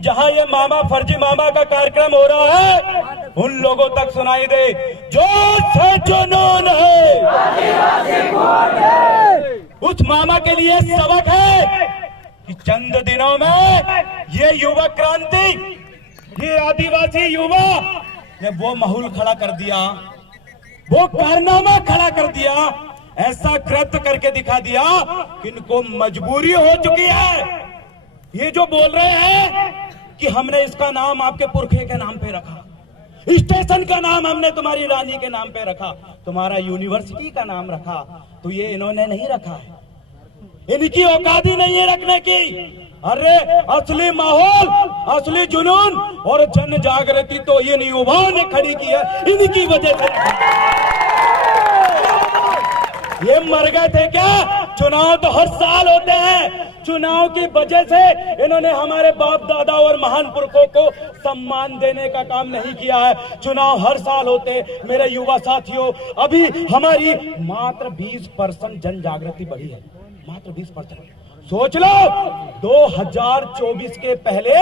जहां ये मामा फर्जी मामा का कार्यक्रम हो रहा है उन लोगों तक सुनाई दे जो जुनून है। उस मामा के लिए सबक है कि चंद दिनों में ये युवा क्रांति, ये आदिवासी युवा ने वो माहौल खड़ा कर दिया, वो कारनामा खड़ा कर दिया, ऐसा कृत्य करके दिखा दिया कि इनको मजबूरी हो चुकी है। ये जो बोल रहे हैं कि हमने इसका नाम आपके पुरखे के नाम पे रखा, स्टेशन का नाम हमने तुम्हारी रानी के नाम पे रखा, तुम्हारा यूनिवर्सिटी का नाम रखा, तो ये इन्होंने नहीं रखा है, इनकी औकात ही नहीं है रखने की। अरे असली माहौल, असली जुनून और जन जागृति तो इन युवाओं ने खड़ी की है, इनकी वजह से। ये मर गए थे क्या? चुनाव तो हर साल होते हैं, चुनाव की वजह से इन्होंने हमारे बाप दादा और महान पुरखों को सम्मान देने का काम नहीं किया है। चुनाव हर साल होते। मेरे युवा साथियों, अभी हमारी मात्र 20% जन जागृति बढ़ी है, मात्र 20%। सोच लो 2024 के पहले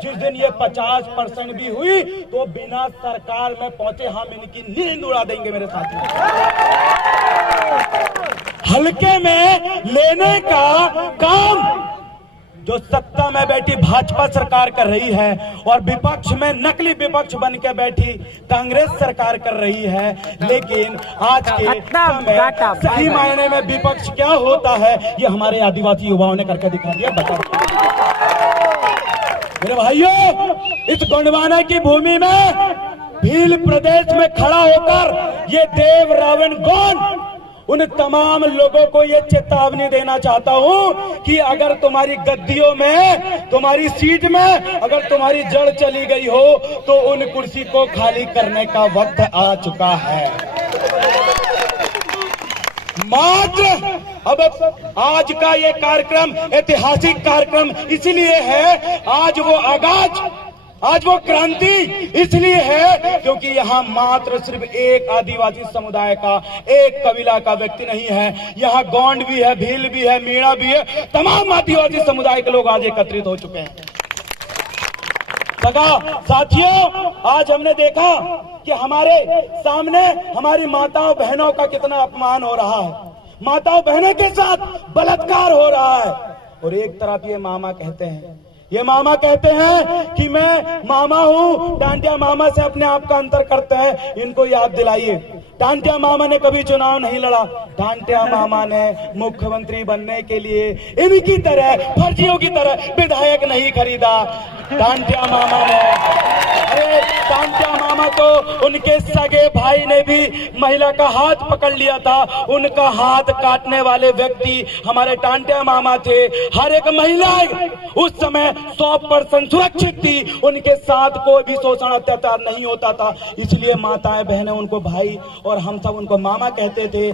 जिस दिन ये 50% भी हुई तो बिना सरकार में पहुंचे हम इनकी नींद उड़ा देंगे। मेरे साथियों, हल्के में लेने का काम जो सत्ता में बैठी भाजपा सरकार कर रही है और विपक्ष में नकली विपक्ष बन के बैठी कांग्रेस सरकार कर रही है। लेकिन आज के समय सही मायने में विपक्ष क्या होता है ये हमारे आदिवासी युवाओं ने करके दिखा दिया। बताओ मेरे भाइयों, इस गोंडवाना की भूमि में भील प्रदेश में खड़ा होकर ये देव रावण गौंड उन तमाम लोगों को ये चेतावनी देना चाहता हूं कि अगर तुम्हारी गद्दियों में, तुम्हारी सीट में अगर तुम्हारी जड़ चली गई हो तो उन कुर्सी को खाली करने का वक्त आ चुका है। मात्र अब आज का ये कार्यक्रम ऐतिहासिक कार्यक्रम इसलिए है, आज वो क्रांति इसलिए है क्योंकि यहाँ मात्र सिर्फ एक आदिवासी समुदाय का, एक कबीला का व्यक्ति नहीं है, यहाँ गोंड भी है, भील भी है, मीणा भी है, तमाम आदिवासी समुदाय के लोग आज एकत्रित हो चुके हैं। सगा साथियों, आज हमने देखा कि हमारे सामने हमारी माताओं बहनों का कितना अपमान हो रहा है, माताओं बहनों के साथ बलात्कार हो रहा है। और एक तरफ ये मामा कहते हैं, ये मामा कहते हैं कि मैं मामा हूँ, टांटिया मामा से अपने आप का अंतर करते हैं। इनको याद दिलाइए, टांटिया मामा ने कभी चुनाव नहीं लड़ा, टांटिया मामा ने मुख्यमंत्री बनने के लिए इनकी तरह, फर्जियों की तरह विधायक नहीं खरीदा। टांटिया मामा ने, अरे टांटिया मामा को उनके सगे भाई ने भी महिला का हाथ पकड़ लिया था, उनका हाथ काटने वाले व्यक्ति हमारे टांटिया मामा थे। हर एक महिला उस समय 100% सुरक्षित थी, उनके साथ कोई भी शोषण अत्याचार नहीं होता था, इसलिए माताएं बहनें उनको भाई और हम सब उनको मामा कहते थे।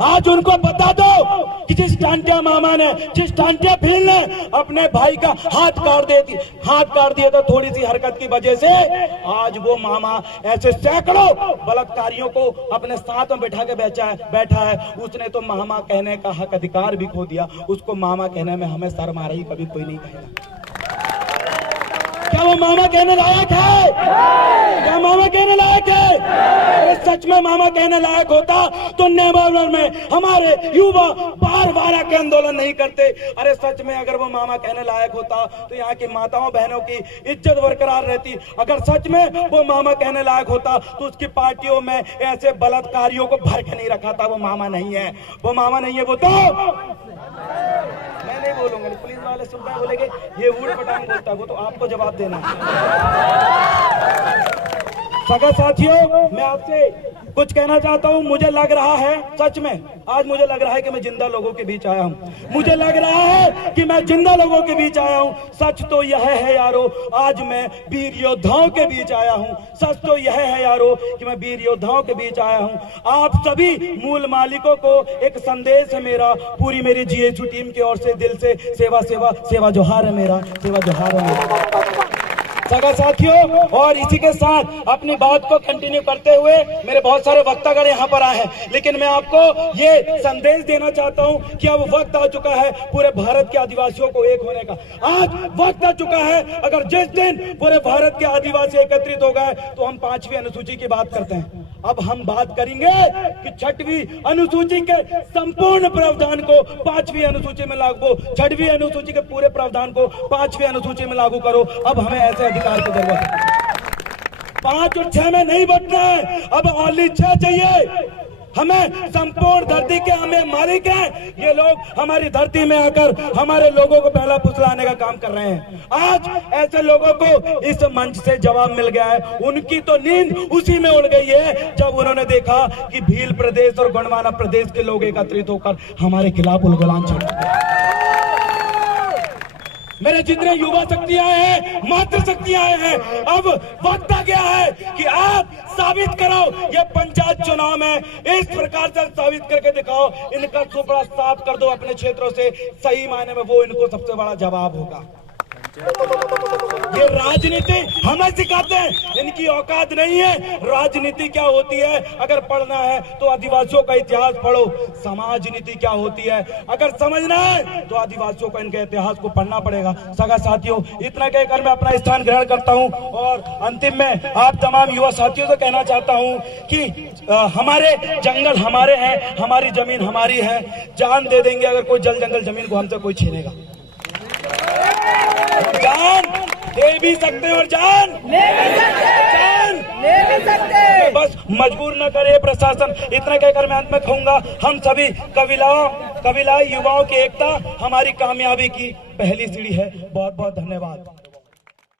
आज उनको बता दो कि जिस टांटिया मामा ने, जिस टांटिया भील ने अपने भाई का हाथ काट दिया था थोड़ी सी हरकत की वजह से, आज वो मामा ऐसे सैकड़ों बलात्कारियों को अपने साथ में बैठा है। उसने तो मामा कहने का हक अधिकार भी खो दिया, उसको मामा कहने में हमें शर्म आ रही, कभी कोई नहीं कहेगा। क्या वो मामा कहने लायक है? क्या मामा कहने लायक है? अरे सच में मामा कहने लायक होता तो नेवार में हमारे युवा बार के आंदोलन नहीं करते। अरे सच में अगर वो मामा कहने लायक होता तो यहाँ की माताओं बहनों की इज्जत बरकरार रहती। अगर सच में वो मामा कहने लायक होता तो उसकी पार्टियों में ऐसे बलात्कारियों को भर के नहीं रखा था। वो मामा नहीं है, वो मामा नहीं है। वो तो मैं नहीं बोलूंगा, पुलिस वाले सुनता बोलेंगे ये ऊट पटांग बोलता है, वो तो आपको जवाब देना है। सगा साथियों, मैं आपसे कुछ कहना चाहता हूं। मुझे लग रहा है, सच में आज मुझे लग रहा है कि मैं जिंदा लोगों के बीच आया हूं। मुझे लग रहा है कि मैं जिंदा लोगों के बीच आया हूं। सच तो यह है यारो, आज मैं वीर योद्धाओं के बीच आया हूं। सच तो यह है यारो कि मैं वीर योद्धाओं के बीच आया हूं। आप सभी मूल मालिकों को एक संदेश है मेरा, पूरी मेरी जीएचयू टीम की ओर से दिल से सेवा जोहार है मेरा, सेवा जोहार है मेरा। सगा सगा साथियों, और इसी के साथ अपनी बात को कंटिन्यू करते हुए मेरे बहुत सारे वक्तागण यहाँ पर आए हैं, लेकिन मैं आपको ये संदेश देना चाहता हूँ कि अब वक्त आ चुका है पूरे भारत के आदिवासियों को एक होने का। आज वक्त आ चुका है, अगर जिस दिन पूरे भारत के आदिवासी एकत्रित हो गए तो हम 5वीं अनुसूची की बात करते हैं। अब हम बात करेंगे कि 6वीं अनुसूची के संपूर्ण प्रावधान को 5वीं अनुसूची में लागू, 6वीं अनुसूची के पूरे प्रावधान को 5वीं अनुसूची में लागू करो। अब हमें ऐसे अधिकार की जरूरत है। 5 और 6 में नहीं बटना है, अब ओनली 6 चाहिए। हमें संपूर्ण धरती के हमें मालिक हैं। ये लोग हमारी धरती में आकर हमारे लोगों को पहला फुसलाने का काम कर रहे हैं। आज ऐसे लोगों को इस मंच से जवाब मिल गया है। उनकी तो नींद उसी में उड़ गई है जब उन्होंने देखा कि भील प्रदेश और गोंडवाना प्रदेश के लोग एकत्रित होकर हमारे खिलाफ उलगुलान चढ़ रहे। मेरे जितने युवा शक्तियां हैं, मातृ शक्तियां हैं, अब वक्त आ गया है कि आप साबित करो। ये पंचायत चुनाव में इस प्रकार से साबित करके दिखाओ, इनका सुपड़ा साफ कर दो अपने क्षेत्रों से। सही मायने में वो इनको सबसे बड़ा जवाब होगा। ये राजनीति हमें सिखाते हैं, इनकी औकात नहीं है। राजनीति क्या होती है अगर पढ़ना है तो आदिवासियों का इतिहास पढ़ो। समाज नीति क्या होती है अगर समझना है तो आदिवासियों का इनके इतिहास को पढ़ना पड़ेगा। सगा साथियों, इतना कहकर मैं अपना स्थान ग्रहण करता हूं और अंतिम में आप तमाम युवा साथियों से कहना चाहता हूं कि हमारे जंगल हमारे हैं, हमारी जमीन हमारी है। जान दे देंगे अगर कोई जल जंगल जमीन को हमसे कोई छीनेगा। जान दे भी सकते हैं और जान ले भी सकते। बस मजबूर न करे प्रशासन। इतना कहकर मैं अंत में कहूंगा, हम सभी कबीलाई युवाओं की एकता हमारी कामयाबी की पहली सीढ़ी है। बहुत बहुत धन्यवाद।